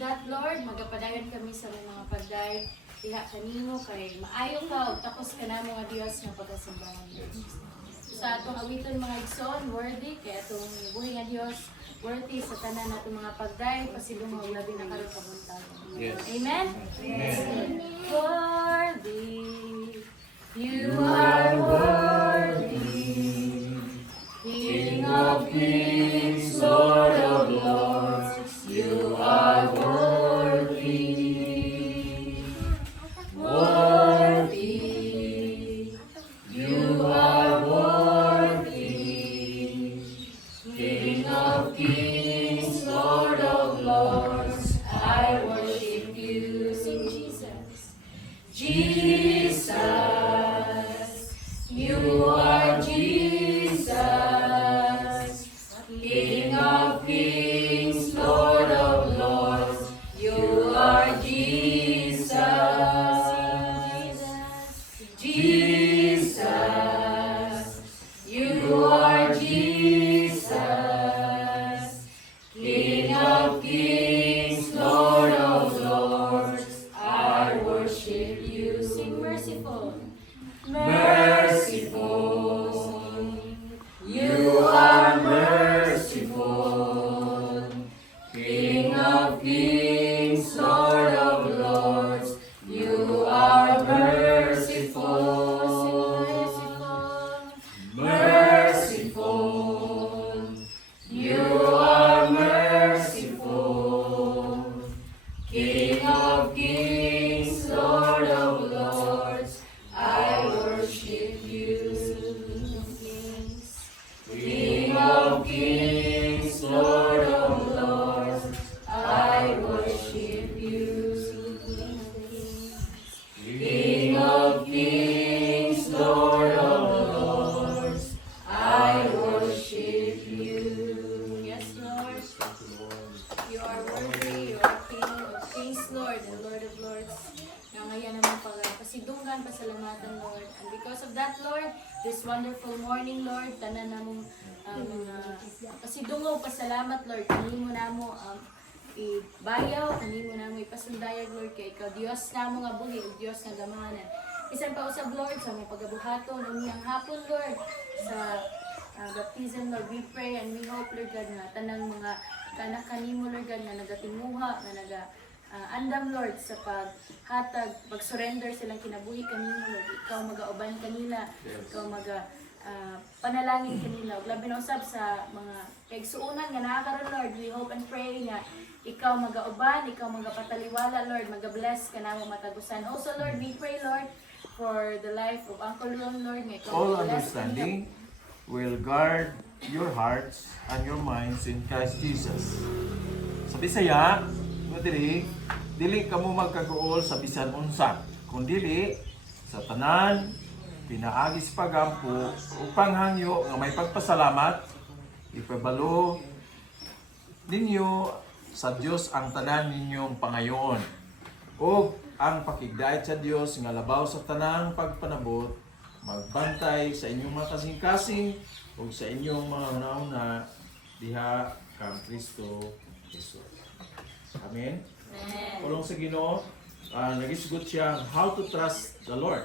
that, Lord, magapadayon kami sa mga pagday diha kanimo kay maayo ka ug takos ka namo nga Dios nga pagkasimbahan. Sa atong awiton mga igsoon, worthy kay atong buhi nga Dios, worthy sa tanan natong mga pagday pasilungaw labi na karon kabuntagon. Yes. Amen. Amen. Worthy, you are worthy, King of kings, Lord of lords, you are worthy. Worthy, you are worthy, King of kings, Lord of lords, I worship you. Sing Jesus. Jesus, you are Jesus, King of kings, Lord of lords, you are Jesus. Jesus, you are Jesus, King of kings, Lord of lords, I worship you. Sing merciful. Merciful, you are merciful, King of kings, Lord of lords, you are merciful. Merciful, you are merciful, King of kings, Lord of lords, I worship you. King of kings, Lord of lords, I worship you. King of kings, Lord of lords, I worship you. Yes, Lord. You are worthy, you are King of kings, Lord, and Lord of lords. Nga ngayon naman pasidunggan, pasalamatan, Lord. And because of that, Lord, this wonderful morning, Lord, tanan namong mga pasidungaw, pasalamat, Lord. Kanimo namo ibayaw, kanimo namo ipasundayag, Lord, kay ikaw Dios namo nga buhi ug Dios nga gamahanan. Bisan pa usab, Lord, sa mga pagabuhaton umiyang hapon, Lord, sa baptism, Lord, we pray and we hope, Lord God, na tanang mga kanak kanimo, Lord God, na nagatimuha, na andam, Lord, sa paghatag, pag-surrender silang kinabuhi kanimo, Lord. Ikaw magauban kanila, ikaw panalangin kanila. Ug labi na usab sa mga kaigsuonan nga nakakaroon, Lord, we hope and pray nga ikaw magauban, ikaw magapataliwala, Lord, magabless ka namo matagusan. Also, Lord, we pray, Lord, for the life of Uncle Ron, Lord, nga ikaw All mag-bless understanding will guard your hearts and your minds in Christ Jesus. Sa Bisaya, dili ka mo magkaguol sa bisan unsa, kundi sa tanan pinaagis pagampo upang hangyo nga may pagpasalamat ipabalo ninyo sa Dios ang tanan ninyong pangayoon o ang pakigdayat sa Dios nga labaw sa tanang pagpanabot magbantay sa inyong mga kasing-kasing o sa inyong mga una-una diha kang Kristo Jesus. Amen. Kulong sa Ginoo, nagisgot siya how to trust the Lord.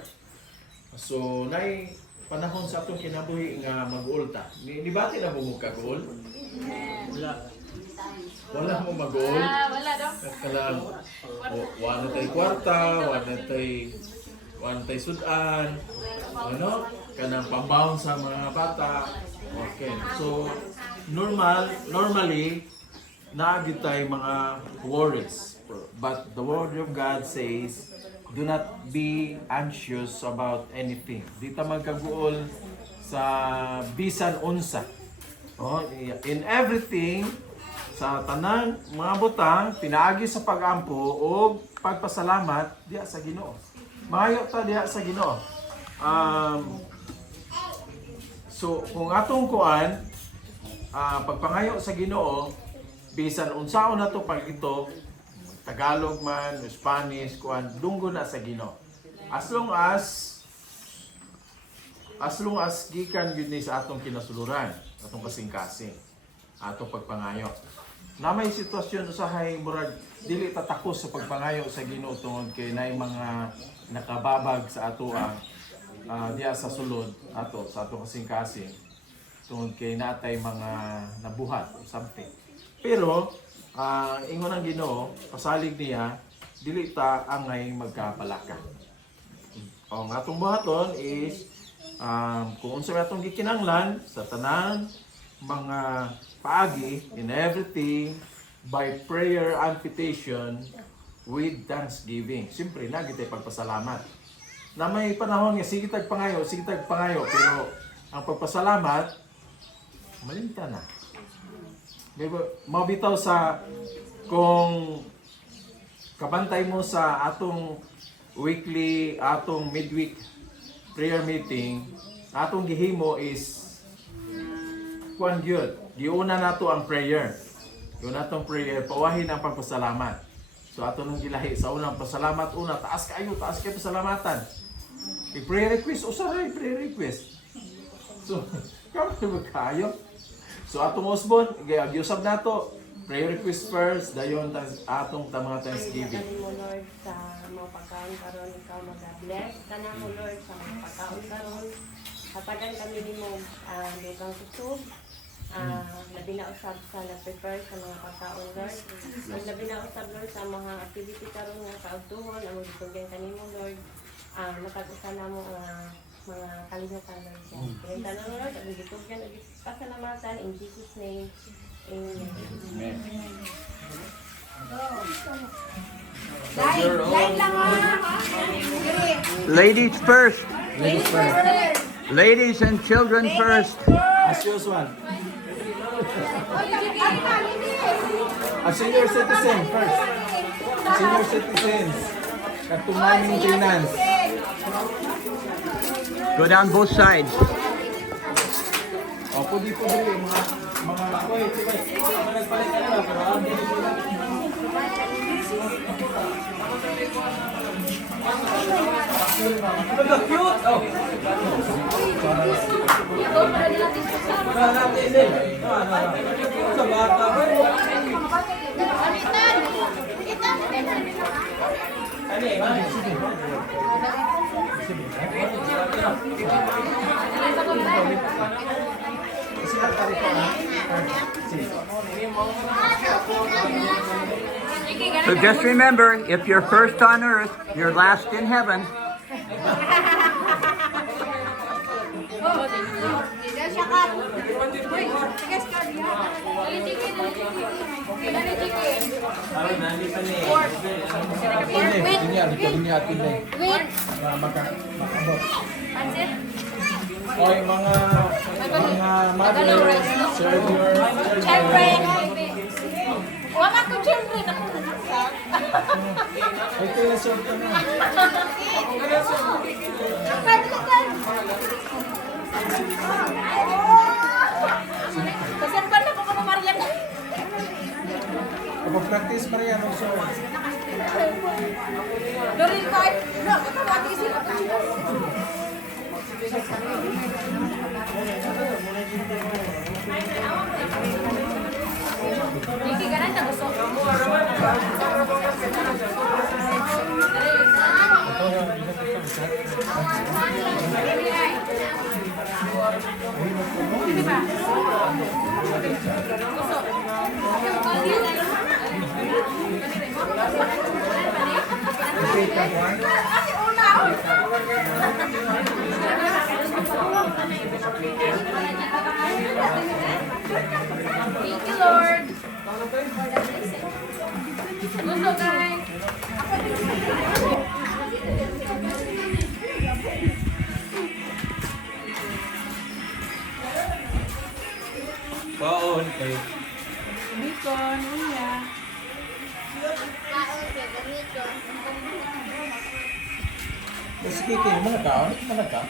So, nay panahon sa atong kinabuhi nga mag-ulta. Nibati na mo kag-ul? Wala mo mag-ul? wala daw. Kalang wala tay kwarta, wala tay sudan, ano? Kanang pambawon sa mga bata. Okay. So, normally, naagit tayo mga worries. But the Word of God says, do not be anxious about anything. Di ta magkaguol sa bisan unsa. Oh, in everything, sa tanan mga butang, pinaagi sa pag-ampo o pagpasalamat diha sa Ginoo. Maayo ta diha sa Ginoo. So, kung atong kuan, pagpangayo sa Ginoo, bisan unsaon na to pag ito, Tagalog man, Spanish, kuan, dunggo na sa Ginoo. As long as gikan yun ni sa atong kinasuluran, atong kasing-kasing, atong pagpangayo. na may sitwasyon usahay murag dili tatakos sa pagpangayo sa Ginoo tungod kay naay mga nakababag sa ato diya sa sulod ato sa ato kasing-kasing tungod kay natay mga nabuhat or something. Pero ingon ang Ginoo, pasalig niya dili ta angay magkapalaka. Ang atong buhaton is kung unsa atong gikinahanglan sa tanan mga paagi in everything by prayer and petition with thanksgiving. Siyempre, na kita pagpasalamat. Na may panahon nga, sige tag pangayo, pero ang pagpasalamat, malinta na. Mabitaw sa, kung kabantay mo sa atong weekly, atong midweek prayer meeting, atong gihimo is, kuan gyud, giuna nato ang prayer. Yung natong prayer, pawahin ang pagpasalamat. So ato nung gilahi sa unang pasalamat, taas kayo pasalamatan. I-prayer request, usaray prayer request. So, kamo kayo. So atong usbon, giusab nato, prayer request first, dayon atong mga Thanksgiving. Pagkain mo Lord sa mga pagkaon karon, ikaw mag-bless ka na mo Lord sa mga pagkaon karon. Hatagan kami nimo dugang kusog. Labi na usab sa na-prepare sa mga pagkaon Lord. Labi na usab Lord sa mga activity karon nga kaugtuhon ang gitugyan kanimo Lord. Matag-usa na mo mga kalihukan Lord. Kaya tanan Lord, ang gitugyan ug pasalamatan in Jesus name. Amen. Ladies first. Ladies and children first. As usual. Senior citizen first. Senior citizens. Katong maintenance. Go down both sides. Pwede mga wait, nagpalit ka na pero cute! So just remember, if you're first on earth, you're last in heaven. Oy, mga mothers, serve your Siyempre, wala ko siyempre na. ay, kaya serve ka na. Kasi pa na ko Marian. Kapag-practice pa rin, serve. Doril ko ay, matawag sila. Iki ganan ta gusto. Thank you, Lord. Gusto, guys. Baon kay Bicon, uya. speaking, mana ka?